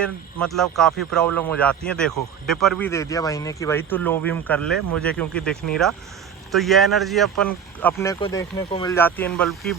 ये मतलब काफ़ी प्रॉब्लम हो जाती है। देखो डिपर भी दे दिया भाई ने कि भाई तू लो बीम कर ले, मुझे क्योंकि दिख नहीं रहा, तो ये एनर्जी अपने को देखने को मिल जाती है इन बल्ब की।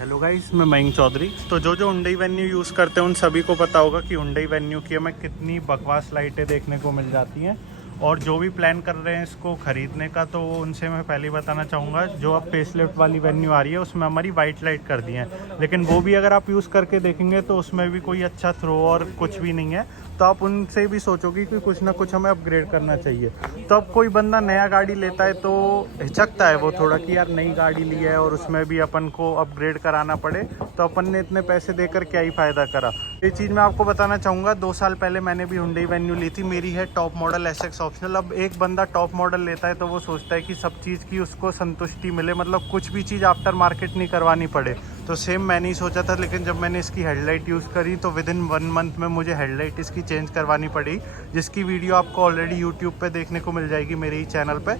हेलो गाइस, मैं मयंक चौधरी। तो जो Hyundai Venue यूज़ करते हैं उन सभी को पता होगा कि Hyundai Venue की हमें कितनी बकवास लाइटें देखने को मिल जाती हैं। और जो भी प्लान कर रहे हैं इसको ख़रीदने का, तो उनसे मैं पहले ही बताना चाहूँगा, जो अब फेसलिफ्ट वाली वेन्यू आ रही है उसमें हमारी वाइट लाइट कर दी है, लेकिन वो भी अगर आप यूज़ करके देखेंगे तो उसमें भी कोई अच्छा थ्रो और कुछ भी नहीं है। तो आप उनसे भी सोचोगे कि कुछ ना कुछ हमें अपग्रेड करना चाहिए। तो अब कोई बंदा नया गाड़ी लेता है तो हिचकता है वो थोड़ा कि यार नई गाड़ी ली है और उसमें भी अपन को अपग्रेड कराना पड़े, तो अपन ने इतने पैसे देकर क्या ही फ़ायदा करा। ये चीज़ मैं आपको बताना चाहूँगा, 2 साल पहले मैंने भी Hyundai Venue ली थी। मेरी है टॉप मॉडल SX ऑप्शनल। अब एक बंदा टॉप मॉडल लेता है तो वो सोचता है कि सब चीज़ की उसको संतुष्टि मिले, मतलब कुछ भी चीज़ आफ्टर मार्केट नहीं करवानी पड़े। तो सेम मैंने ही सोचा था, लेकिन जब मैंने इसकी हेडलाइट यूज़ करी तो विदिन 1 मंथ में मुझे हेडलाइट इसकी चेंज करवानी पड़ी, जिसकी वीडियो आपको ऑलरेडी यूट्यूब पे देखने को मिल जाएगी मेरे ही चैनल पे।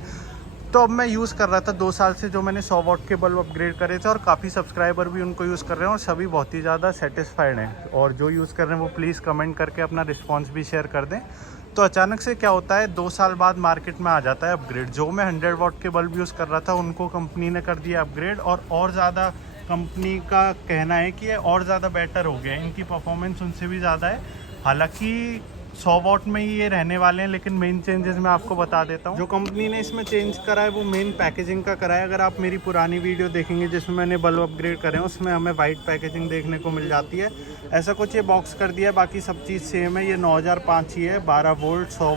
तो अब मैं यूज़ कर रहा था 2 साल से, जो मैंने 100 वॉट के बल्ब अपग्रेड करे थे, और काफ़ी सब्सक्राइबर भी उनको यूज़ कर रहे हैं और सभी बहुत ही ज़्यादा सेटिस्फाइड हैं। और जो यूज़ कर रहे हैं वो प्लीज़ कमेंट करके अपना रिस्पॉन्स भी शेयर कर दें। तो अचानक से क्या होता है, 2 साल बाद मार्केट में आ जाता है अपग्रेड। जो मैं 100 वॉट के बल्ब यूज़ कर रहा था उनको कंपनी ने कर दिया अपग्रेड, और ज़्यादा कंपनी का कहना है कि ये और ज़्यादा बेटर हो गया, इनकी परफॉर्मेंस उनसे भी ज़्यादा है। हालांकि 100 वॉट में ही ये रहने वाले हैं, लेकिन मेन चेंजेस मैं आपको बता देता हूँ। जो कंपनी ने इसमें चेंज करा है वो मेन पैकेजिंग का करा है। अगर आप मेरी पुरानी वीडियो देखेंगे जिसमें मैंने बल्ब अपग्रेड करे हैं, उसमें हमें वाइट पैकेजिंग देखने को मिल जाती है। ऐसा कुछ ये बॉक्स कर दिया है, बाकी सब चीज़ सेम है। ये 9005 ही है, 12 वोल्ट 100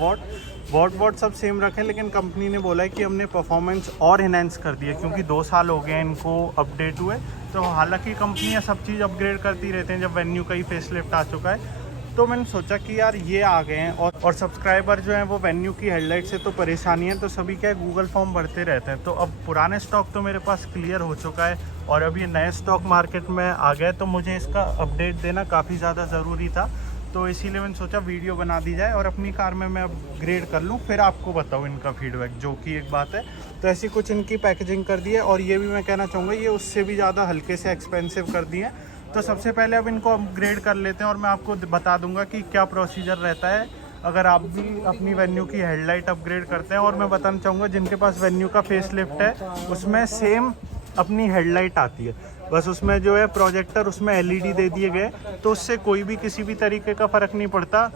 वॉट सब सेम रखें, लेकिन कंपनी ने बोला है कि हमने परफॉर्मेंस और इनहेंस कर दी है, क्योंकि 2 साल हो गए इनको अपडेट हुए। तो हालांकि कंपनियाँ सब चीज़ अपग्रेड करती रहते हैं, जब वेन्यू का ही फेसलिफ्ट आ चुका है तो मैंने सोचा कि यार ये आ गए हैं, और सब्सक्राइबर जो हैं वो वेन्यू की हेडलाइट से तो परेशानी है, तो सभी क्या गूगल फॉर्म भरते रहते हैं। तो अब पुराने स्टॉक तो मेरे पास क्लियर हो चुका है और अब ये नए स्टॉक मार्केट में आ गए, तो मुझे इसका अपडेट देना काफ़ी ज़्यादा ज़रूरी था। तो इसीलिए मैंने सोचा वीडियो बना दी जाए और अपनी कार में मैं अपग्रेड कर लूँ, फिर आपको बताऊँ इनका फीडबैक, जो कि एक बात है। तो ऐसी कुछ इनकी पैकेजिंग कर दी है, और ये भी मैं कहना चाहूँगा ये उससे भी ज़्यादा हल्के से एक्सपेंसिव कर दी है। तो सबसे पहले अब इनको अपग्रेड कर लेते हैं और मैं आपको बता दूंगा कि क्या प्रोसीजर रहता है अगर आप भी अपनी वेन्यू की हेडलाइट अपग्रेड करते हैं। और मैं बताना चाहूँगा जिनके पास वेन्यू का फेसलिफ्ट है उसमें सेम अपनी हेडलाइट आती है, बस उसमें जो है प्रोजेक्टर उसमें LED दे दिए गए, तो उससे कोई भी किसी भी तरीके का फ़र्क नहीं पड़ता।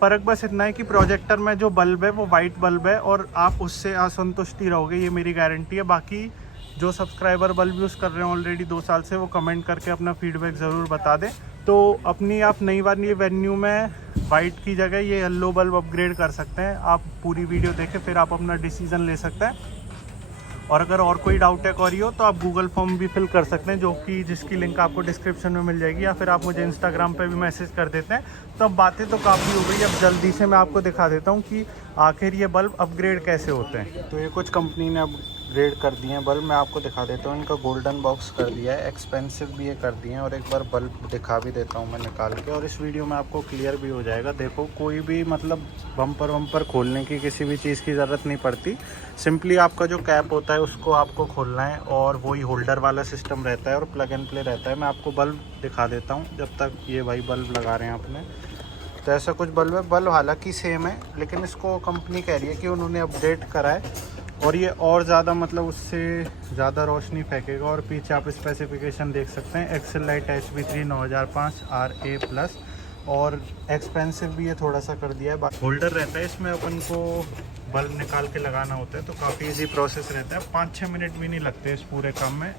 फ़र्क बस इतना है कि प्रोजेक्टर में जो बल्ब है वो वाइट बल्ब है, और आप उससे असंतुष्ट ही रहोगे, ये मेरी गारंटी है। बाकी जो सब्सक्राइबर बल्ब यूज़ कर रहे हैं ऑलरेडी 2 साल से, वो कमेंट करके अपना फीडबैक ज़रूर बता दें। तो अपनी आप नई वाली वेन्यू में वाइट की जगह ये येलो बल्ब अपग्रेड कर सकते हैं। आप पूरी वीडियो देखें फिर आप अपना डिसीज़न ले सकते हैं। और अगर और कोई डाउट है क्वेरी हो तो आप गूगल फॉर्म भी फिल कर सकते हैं, जो कि जिसकी लिंक आपको डिस्क्रिप्शन में मिल जाएगी, या फिर आप मुझे इंस्टाग्राम पे भी मैसेज कर देते हैं। तो अब बातें तो काफ़ी हो गई, अब जल्दी से मैं आपको दिखा देता हूँ कि आखिर ये बल्ब अपग्रेड कैसे होते हैं। तो ये कुछ कंपनी ने अपग्रेड कर दिए हैं बल्ब, मैं आपको दिखा देता हूँ। इनका गोल्डन बॉक्स कर दिया है, एक्सपेंसिव भी ये कर दिए हैं, और एक बार बल्ब दिखा भी देता हूँ मैं निकाल के, और इस वीडियो में आपको क्लियर भी हो जाएगा। देखो कोई भी मतलब बम्पर खोलने की किसी भी चीज़ की ज़रूरत नहीं पड़ती। सिंपली आपका जो कैप होता है उसको आपको खोलना है, और वही होल्डर वाला सिस्टम रहता है और प्लग एंड प्ले रहता है। मैं आपको बल्ब दिखा देता हूँ जब तक ये भाई बल्ब लगा रहे हैं आपने। तो ऐसा कुछ बल्ब है, बल्ब हालांकि सेम है, लेकिन इसको कंपनी कह रही है कि उन्होंने अपडेट करा है और ये और ज़्यादा मतलब उससे ज़्यादा रोशनी फेंकेगा। और पीछे आप स्पेसिफिकेशन देख सकते हैं, एक्सेल लाइट HB3 9005 RA+, और एक्सपेंसिव भी ये थोड़ा सा कर दिया है। होल्डर रहता है इसमें, अपन को बल्ब निकाल के लगाना होता है, तो काफ़ी इजी प्रोसेस रहता है। 5-6 मिनट भी नहीं लगते इस पूरे काम में।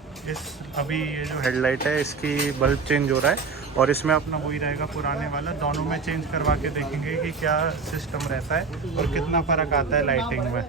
अभी ये जो हेडलाइट है इसकी बल्ब चेंज हो रहा है, और इसमें अपना वही रहेगा पुराने वाला। दोनों में चेंज करवा के देखेंगे कि क्या सिस्टम रहता है और कितना फ़र्क आता है लाइटिंग में।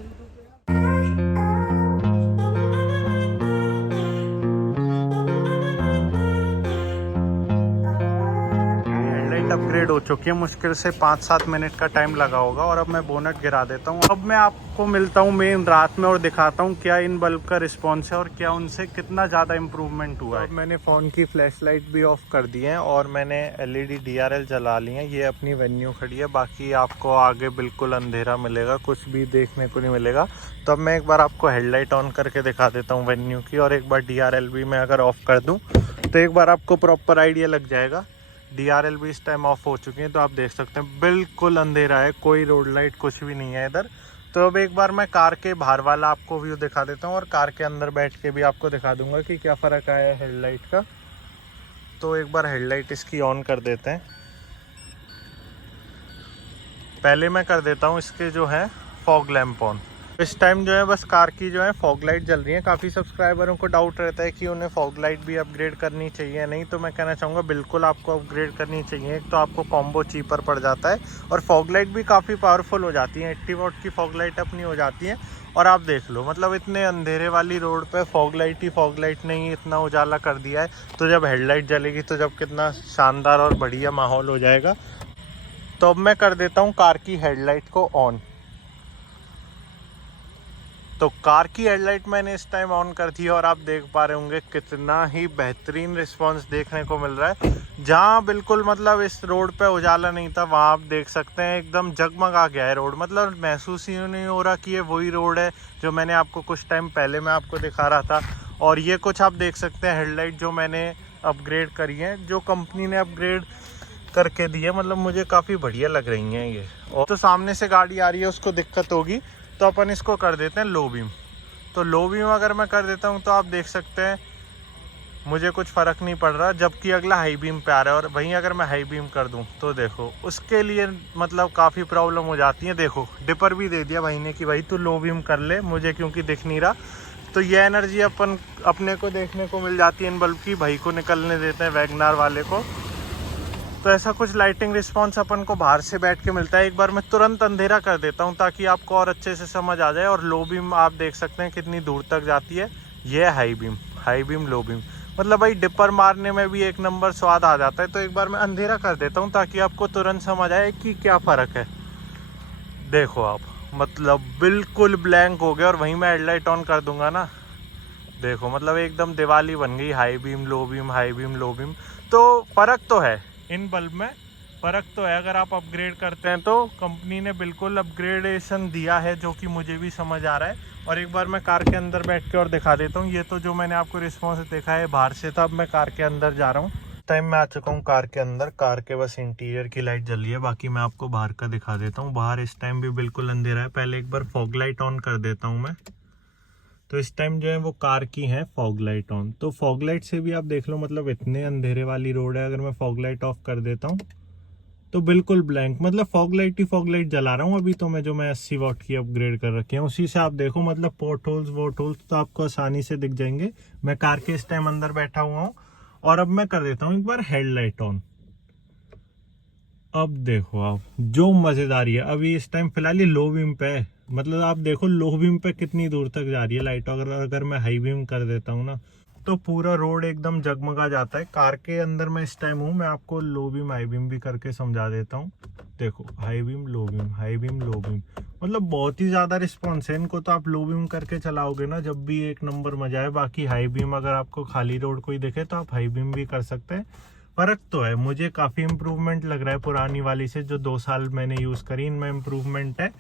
अपग्रेड हो चुकी है, मुश्किल से 5-7 मिनट का टाइम लगा होगा, और अब मैं बोनट गिरा देता हूँ। अब मैं आपको मिलता हूँ मेन रात में और दिखाता हूँ क्या इन बल्ब का रिस्पॉन्स है और क्या उनसे कितना ज़्यादा इम्प्रूवमेंट हुआ है। मैंने फ़ोन की फ्लैश लाइट भी ऑफ कर दी है और मैंने LED DRL जला ली है। ये अपनी वेन्यू खड़ी है, बाकी आपको आगे बिल्कुल अंधेरा मिलेगा, कुछ भी देखने को नहीं मिलेगा। तो अब मैं एक बार आपको हेडलाइट ऑन करके दिखा देता हूँ वेन्यू की, और एक बार DRL भी मैं अगर ऑफ कर दूँ तो एक बार आपको प्रॉपर आइडिया लग जाएगा। DRL भी इस टाइम ऑफ हो चुकी है, तो आप देख सकते हैं बिल्कुल अंधेरा है, कोई रोड लाइट कुछ भी नहीं है इधर। तो अब एक बार मैं कार के बाहर वाला आपको व्यू दिखा देता हूँ और कार के अंदर बैठ के भी आपको दिखा दूंगा कि क्या फ़र्क आया है हेडलाइट का। तो एक बार हेडलाइट इसकी ऑन कर देते हैं। पहले मैं कर देता हूँ इसके जो है फॉग लैंप ऑन। इस टाइम जो है बस कार की जो है फॉग लाइट जल रही है। काफ़ी सब्सक्राइबरों को डाउट रहता है कि उन्हें फॉग लाइट भी अपग्रेड करनी चाहिए या नहीं, तो मैं कहना चाहूँगा बिल्कुल आपको अपग्रेड करनी चाहिए। एक तो आपको कॉम्बो चीपर पड़ जाता है और फॉग लाइट भी काफ़ी पावरफुल हो जाती है। 80 वॉट की फॉग लाइट अपनी हो जाती है। और आप देख लो, मतलब इतने अंधेरे वाली रोड पे फॉग लाइट ने ही इतना उजाला कर दिया है, तो जब हेडलाइट जलेगी तो जब कितना शानदार और बढ़िया माहौल हो जाएगा। तो अब मैं कर देता हूँ कार की हेडलाइट को ऑन। तो कार की हेडलाइट मैंने इस टाइम ऑन कर दी है और आप देख पा रहे होंगे कितना ही बेहतरीन रिस्पांस देखने को मिल रहा है। जहाँ बिल्कुल मतलब इस रोड पे उजाला नहीं था, वहाँ आप देख सकते हैं एकदम जगमगा गया है रोड। मतलब महसूस ही नहीं हो रहा कि ये वही रोड है जो मैंने आपको कुछ टाइम पहले मैं आपको दिखा रहा था। और ये कुछ आप देख सकते हैं हेडलाइट जो मैंने अपग्रेड करी है, जो कंपनी ने अपग्रेड करके दी है, मतलब मुझे काफ़ी बढ़िया लग रही हैं ये। और तो सामने से गाड़ी आ रही है, उसको दिक्कत होगी, तो अपन इसको कर देते हैं लो बीम। तो लो बीम अगर मैं कर देता हूँ तो आप देख सकते हैं मुझे कुछ फ़र्क नहीं पड़ रहा, जबकि अगला हाई बीम पे आ रहा है। और वहीं अगर मैं हाई बीम कर दूँ तो देखो उसके लिए मतलब काफ़ी प्रॉब्लम हो जाती है। देखो डिपर भी दे दिया भाई ने कि भाई तू लो बीम कर ले, मुझे क्योंकि दिख नहीं रहा। तो ये एनर्जी अपने को देखने को मिल जाती है इन बल्ब की, भाई को निकलने देते हैं वैगनार वाले को। तो ऐसा कुछ लाइटिंग रिस्पांस अपन को बाहर से बैठ के मिलता है। एक बार मैं तुरंत अंधेरा कर देता हूँ ताकि आपको और अच्छे से समझ आ जाए। और लो बीम आप देख सकते हैं कितनी दूर तक जाती है। ये हाई बीम लो बीम, मतलब भाई डिपर मारने में भी एक नंबर स्वाद आ जाता है। तो एक बार मैं अंधेरा कर देता हूँ ताकि आपको तुरंत समझ आए कि क्या फ़र्क है। देखो आप, मतलब बिल्कुल ब्लैंक हो गया। और वहीं मैं हेडलाइट ऑन कर दूंगा ना, देखो मतलब एकदम दिवाली बन गई। High beam low beam, high beam low beam. तो फ़र्क तो है इन बल्ब में, फ़र्क तो है। अगर आप अपग्रेड करते हैं तो कंपनी ने बिल्कुल अपग्रेडेशन दिया है, जो कि मुझे भी समझ आ रहा है। और एक बार मैं कार के अंदर बैठ के और दिखा देता हूँ। ये तो जो मैंने आपको रिस्पॉन्स देखा है बाहर से था, अब मैं कार के अंदर जा रहा हूँ। टाइम मैं आ चुका हूँ कार के अंदर। कार के बस इंटीरियर की लाइट जल रही है, बाकी मैं आपको बाहर का दिखा देता हूँ। बाहर इस टाइम भी बिल्कुल अंधेरा है। पहले एक बार फॉग लाइट ऑन कर देता हूँ मैं। तो इस टाइम जो है वो कार की है फॉग लाइट ऑन। तो फॉग लाइट से भी आप देख लो, मतलब इतने अंधेरे वाली रोड है। अगर मैं फॉग लाइट ऑफ कर देता हूँ तो बिल्कुल ब्लैंक, मतलब फॉग लाइट जला रहा हूँ अभी तो मैं, जो मैं 80 वॉट की अपग्रेड कर रखी है उसी से। आप देखो मतलब पोर्ट होल्स वोट होल्स तो आपको आसानी से दिख जाएंगे। मैं कार के इस टाइम अंदर बैठा हुआ हूँ और अब मैं कर देता हूँ एक बार हेडलाइट ऑन। अब देखो आप जो मजेदारी है, अभी इस टाइम फिलहाल ये लो बीम पे है। मतलब आप देखो लो बीम पे कितनी दूर तक जा रही है लाइट। अगर मैं हाई बीम कर देता हूँ ना तो पूरा रोड एकदम जगमगा जाता है। कार के अंदर मैं इस टाइम हूँ, मैं आपको लो बीम हाई बीम भी करके समझा देता हूँ। देखो high beam low beam, high beam low beam, मतलब बहुत ही ज़्यादा रिस्पॉन्स है। इनको तो आप लो बीम करके चलाओगे ना जब भी, एक नंबर मजा है। बाकी हाई बीम अगर आपको खाली रोड कोई दिखे तो आप हाई बीम भी कर सकते हैं। फ़र्क तो है, मुझे काफ़ी इम्प्रूवमेंट लग रहा है पुरानी वाली से। जो 2 साल मैंने यूज़ करी, इनमें इम्प्रूवमेंट है।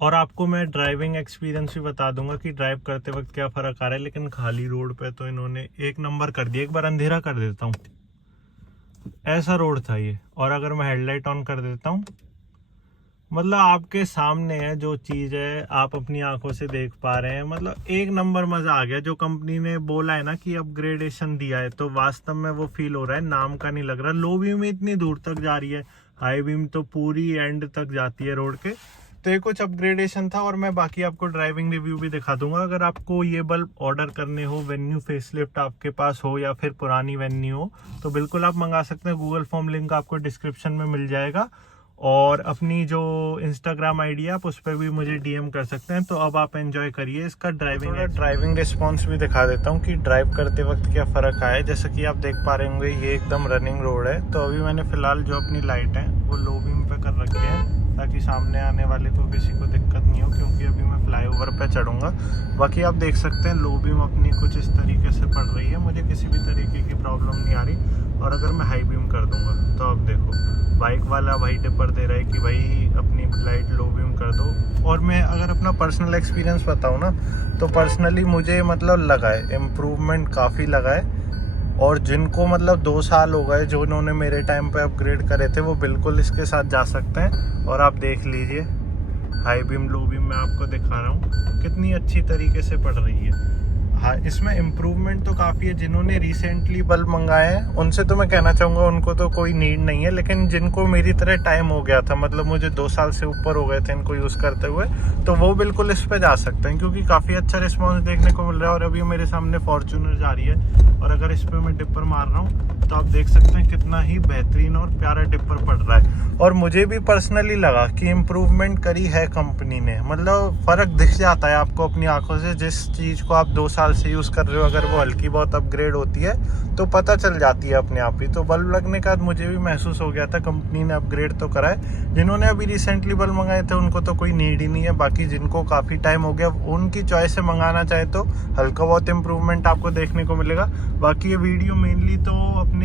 और आपको मैं ड्राइविंग एक्सपीरियंस भी बता दूंगा कि ड्राइव करते वक्त क्या फ़र्क आ रहा है। लेकिन खाली रोड पे तो इन्होंने एक नंबर कर दिया। एक बार अंधेरा कर देता हूँ, ऐसा रोड था ये। और अगर मैं हेडलाइट ऑन कर देता हूँ, मतलब आपके सामने है जो चीज़ है, आप अपनी आंखों से देख पा रहे हैं। मतलब एक नंबर मज़ा आ गया। जो कंपनी ने बोला है ना कि अपग्रेडेशन दिया है, तो वास्तव में वो फील हो रहा है, नाम का नहीं लग रहा। लो बीम इतनी दूर तक जा रही है, हाई बीम तो पूरी एंड तक जाती है रोड के। तो ये कुछ अपग्रेडेशन था। और मैं बाकी आपको ड्राइविंग रिव्यू भी दिखा दूंगा। अगर आपको ये बल्ब ऑर्डर करने हो, वेन्यू फेसलिफ्ट आपके पास हो या फिर पुरानी वेन्यू हो, तो बिल्कुल आप मंगा सकते हैं। गूगल फॉर्म लिंक आपको डिस्क्रिप्शन में मिल जाएगा। और अपनी जो इंस्टाग्राम आईडी है आप उस पर भी मुझे डीएम कर सकते हैं। तो अब आप एंजॉय करिए इसका ड्राइविंग रिस्पॉन्स भी दिखा देता हूँ कि ड्राइव करते वक्त क्या फ़र्क आया है। जैसा कि आप देख पा रहे होंगे ये एकदम रनिंग रोड है। तो अभी मैंने फ़िलहाल जो अपनी लाइट है वो लो बीम पे कर रखी है ताकि सामने आने वाले को किसी को दिक्कत नहीं हो, क्योंकि अभी मैं फ्लाईओवर पे चढ़ूंगा। बाकी आप देख सकते हैं लो बीम अपनी कुछ इस तरीके से पड़ रही है, मुझे किसी भी तरीके की प्रॉब्लम नहीं आ रही। और अगर मैं हाई बीम कर दूंगा तो अब देखो बाइक वाला भाई टिपर दे रहा है कि भाई अपनी लाइट लो बीम कर दो। और मैं अगर अपना पर्सनल एक्सपीरियंस बताऊँ ना, तो पर्सनली मुझे मतलब लगा है इम्प्रूवमेंट काफ़ी लगा है। और जिनको मतलब 2 साल हो गए जो इन्होंने मेरे टाइम पे अपग्रेड करे थे, वो बिल्कुल इसके साथ जा सकते हैं। और आप देख लीजिए हाई बीम लो बीम मैं आपको दिखा रहा हूँ कितनी अच्छी तरीके से पड़ रही है। हाँ, इसमें इम्प्रूवमेंट तो काफ़ी है। जिन्होंने रिसेंटली बल्ब मंगाए हैं उनसे तो मैं कहना चाहूँगा उनको तो कोई नीड नहीं है, लेकिन जिनको मेरी तरह टाइम हो गया था, मतलब मुझे 2 साल से ऊपर हो गए थे इनको यूज़ करते हुए, तो वो बिल्कुल इस पे जा सकते हैं क्योंकि काफ़ी अच्छा रिस्पॉन्स देखने को मिल रहा है। और अभी मेरे सामने फॉर्च्यूनर जा रही है और अगर इस पर मैं टिप्पर मार रहा हूँ तो आप देख सकते हैं कितना ही बेहतरीन और प्यारा टिप्पर पड़ रहा है। और मुझे भी पर्सनली लगा कि इम्प्रूवमेंट करी है कंपनी ने, मतलब फ़र्क दिख जाता है आपको अपनी आंखों से। जिस चीज़ को आप 2 साल से यूज़ कर रहे हो, अगर वो हल्की बहुत अपग्रेड होती है तो पता चल जाती है अपने आप ही। तो बल्ब लगने के बाद मुझे भी महसूस हो गया था कंपनी ने अपग्रेड तो करा है। जिन्होंने अभी रिसेंटली बल्ब मंगाए थे उनको तो कोई नीड ही नहीं है, बाकी जिनको काफ़ी टाइम हो गया उनकी चॉइस से मंगाना चाहे तो हल्का बहुत इम्प्रूवमेंट आपको देखने को मिलेगा। बाकी ये वीडियो मेनली तो अपने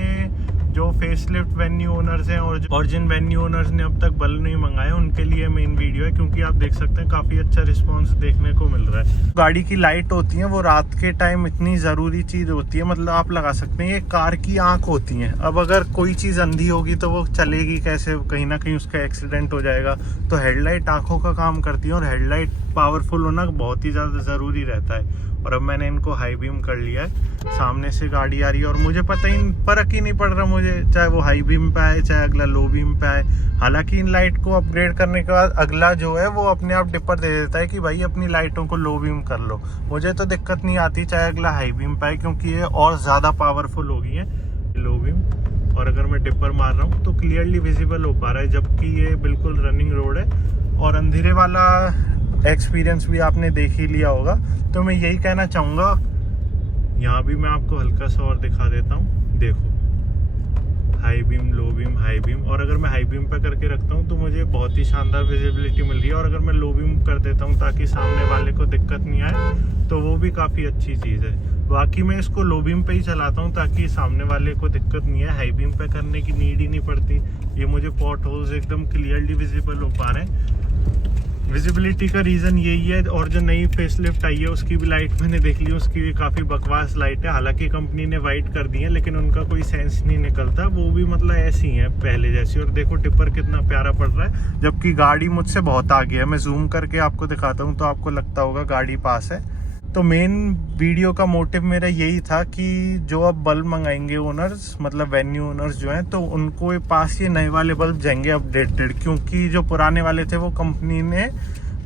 जो फेसलिफ्ट वेन्यू ओनर्स हैं और जिन वेन्यू ओनर्स ने अब तक बल्ब नहीं मंगाए उनके लिए मेन वीडियो है, क्योंकि आप देख सकते हैं काफ़ी अच्छा रिस्पांस देखने को मिल रहा है। गाड़ी की लाइट होती है वो रात के टाइम इतनी ज़रूरी चीज़ होती है, मतलब आप लगा सकते हैं ये कार की आंख होती हैं। अब अगर कोई चीज़ अंधी होगी तो वो चलेगी कैसे, कहीं ना कहीं उसका एक्सीडेंट हो जाएगा। तो हेडलाइट आंखों का काम करती है और हेडलाइट पावरफुल होना बहुत ही ज़्यादा ज़रूरी रहता है। और अब मैंने इनको हाई बीम कर लिया है, सामने से गाड़ी आ रही है और मुझे पता ही फर्क ही नहीं पड़ रहा मुझे, चाहे वो हाई बीम पे आए चाहे अगला लो बीम पे आए। हालांकि इन लाइट को अपग्रेड करने के बाद अगला जो है वो अपने आप डिपर दे देता है कि भाई अपनी लाइटों को लो बीम कर लो। मुझे तो दिक्कत नहीं आती चाहे अगला हाई बीम पे आए, क्योंकि ये और ज़्यादा पावरफुल हो गई है लो बीम। और अगर मैं डिपर मार रहा हूँ तो क्लियरली विजिबल हो पा रहा है, जबकि ये बिल्कुल रनिंग रोड है। और अंधेरे वाला एक्सपीरियंस भी आपने देख ही लिया होगा। तो मैं यही कहना चाहूँगा, यहाँ भी मैं आपको हल्का सा और दिखा देता हूँ। देखो high beam low beam high beam, और अगर मैं हाई बीम पे करके रखता हूँ तो मुझे बहुत ही शानदार विजिबिलिटी मिल रही है। और अगर मैं लो बीम कर देता हूँ ताकि सामने वाले को दिक्कत नहीं आए तो वो भी काफ़ी अच्छी चीज़ है। बाकी मैं इसको लो बीम पे ही चलाता हूँ ताकि सामने वाले को दिक्कत नहीं है, हाई बीम पे करने की नीड ही नहीं पड़ती। ये मुझे पॉट होल्स एकदम क्लियरली विजिबल हो पा रहे हैं। विजिबिलिटी का रीज़न यही है। और जो नई फेसलिफ्ट आई है उसकी भी लाइट मैंने देख ली, उसकी भी काफ़ी बकवास लाइट है। हालांकि कंपनी ने वाइट कर दी है लेकिन उनका कोई सेंस नहीं निकलता, वो भी मतलब ऐसी हैं पहले जैसी। और देखो टिपर कितना प्यारा पड़ रहा है, जबकि गाड़ी मुझसे बहुत आगे है। मैं जूम करके आपको दिखाता हूँ तो आपको लगता होगा गाड़ी पास है। तो मेन वीडियो का मोटिव मेरा यही था कि जो अब बल्ब मंगाएंगे ओनर्स, मतलब वेन्यू ओनर्स जो हैं, तो उनको पास ये नए वाले बल्ब जाएंगे अपडेटेड, क्योंकि जो पुराने वाले थे वो कंपनी ने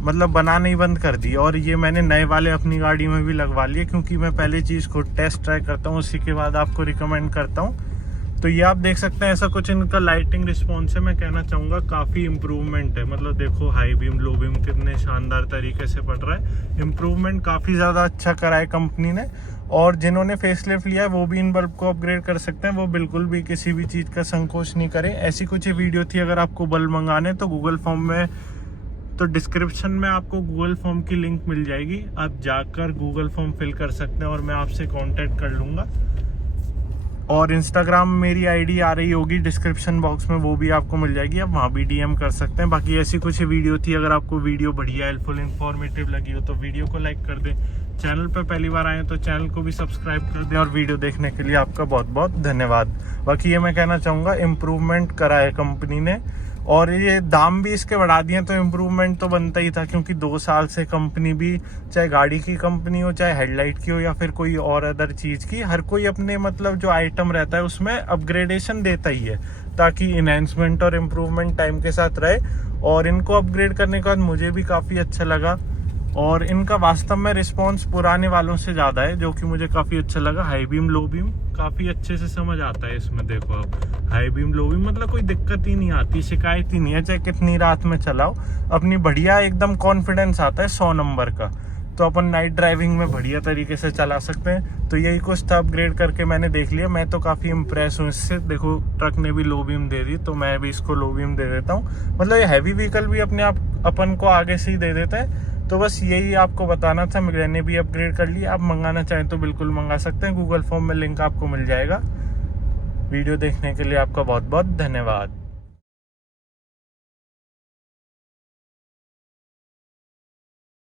मतलब बनाना ही बंद कर दिया। और ये मैंने नए वाले अपनी गाड़ी में भी लगवा लिए, क्योंकि मैं पहले चीज़ खुद टेस्ट ट्राई करता हूँ, उसी के बाद आपको रिकमेंड करता हूँ। तो ये आप देख सकते हैं ऐसा कुछ इनका लाइटिंग रिस्पॉन्स है। मैं कहना चाहूँगा काफ़ी इम्प्रूवमेंट है। मतलब देखो हाई बीम लो बीम कितने शानदार तरीके से पड़ रहा है। इम्प्रूवमेंट काफ़ी ज़्यादा अच्छा करा है कंपनी ने। और जिन्होंने फेसलिफ्ट लिया है वो भी इन बल्ब को अपग्रेड कर सकते हैं, वो बिल्कुल भी किसी भी चीज़ का संकोच नहीं करें। ऐसी कुछ ये वीडियो थी। अगर आपको बल्ब मंगाने तो गूगल फॉर्म में, तो डिस्क्रिप्शन में आपको गूगल फॉर्म की लिंक मिल जाएगी, आप जाकर गूगल फॉर्म फिल कर सकते हैं और मैं आपसे कांटेक्ट कर लूँगा। और इंस्टाग्राम मेरी आईडी आ रही होगी डिस्क्रिप्शन बॉक्स में, वो भी आपको मिल जाएगी, आप वहाँ भी डीएम कर सकते हैं। बाकी ऐसी कुछ वीडियो थी। अगर आपको वीडियो बढ़िया हेल्पफुल इन्फॉर्मेटिव लगी हो तो वीडियो को लाइक कर दें, चैनल पर पहली बार आए तो चैनल को भी सब्सक्राइब कर दें। और वीडियो देखने के लिए आपका बहुत बहुत धन्यवाद। बाकी ये मैं कहना चाहूँगा इम्प्रूवमेंट करा है कंपनी ने, और ये दाम भी इसके बढ़ा दिए, तो इम्प्रूवमेंट तो बनता ही था, क्योंकि 2 साल से कंपनी भी, चाहे गाड़ी की कंपनी हो चाहे हेडलाइट की हो या फिर कोई और अदर चीज़ की, हर कोई अपने मतलब जो आइटम रहता है उसमें अपग्रेडेशन देता ही है, ताकि इन्हेंसमेंट और इम्प्रूवमेंट टाइम के साथ रहे। और इनको अपग्रेड करने के बाद मुझे भी काफ़ी अच्छा लगा, और इनका वास्तव में रिस्पॉन्स पुराने वालों से ज़्यादा है, जो कि मुझे काफ़ी अच्छा लगा। हाई बीम लो बीम काफ़ी अच्छे से समझ आता है इसमें। देखो आप हाई बीम लो बीम मतलब कोई दिक्कत ही नहीं आती, शिकायत ही नहीं है, चाहे कितनी रात में चलाओ अपनी बढ़िया एकदम कॉन्फिडेंस आता है 100 नंबर का। तो अपन नाइट ड्राइविंग में बढ़िया तरीके से चला सकते हैं। तो यही कुछ था, अपग्रेड करके मैंने देख लिया। मैं तो काफ़ी इम्प्रेस हूँ इससे। देखो ट्रक ने भी लो बीम दे दी, तो मैं भी इसको लो बीम दे देता हूँ। मतलब ये हैवी व्हीकल भी अपने आप अपन को आगे से ही दे देता है। तो बस यही आपको बताना था। मैंने भी अपग्रेड कर लिया, आप मंगाना चाहें तो बिल्कुल मंगा सकते हैं। गूगल फॉर्म में लिंक आपको मिल जाएगा। वीडियो देखने के लिए आपका बहुत बहुत धन्यवाद।